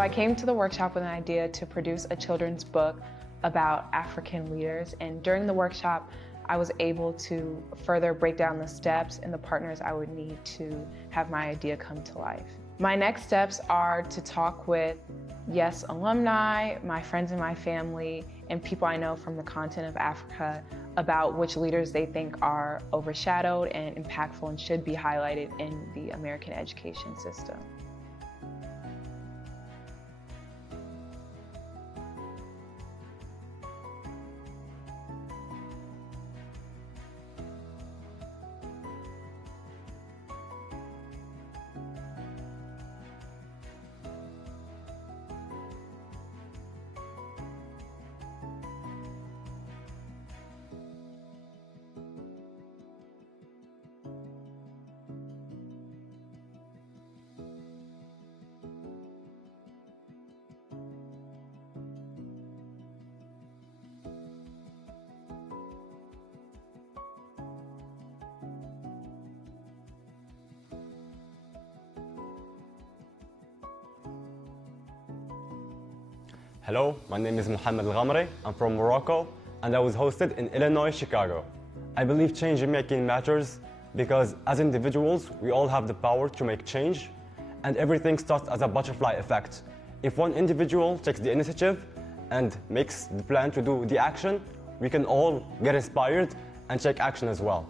So I came to the workshop with an idea to produce a children's book about African leaders, and during the workshop I was able to further break down the steps and the partners I would need to have my idea come to life. My next steps are to talk with, yes, alumni, my friends and my family, and people I know from the continent of Africa about which leaders they think are overshadowed and impactful and should be highlighted in the American education system. Hello, my name is Mohammed Al-Ghamri. I'm from Morocco, and I was hosted in Illinois, Chicago. I believe change making matters because as individuals, we all have the power to make change, and everything starts as a butterfly effect. If one individual takes the initiative and makes the plan to do the action, we can all get inspired and take action as well.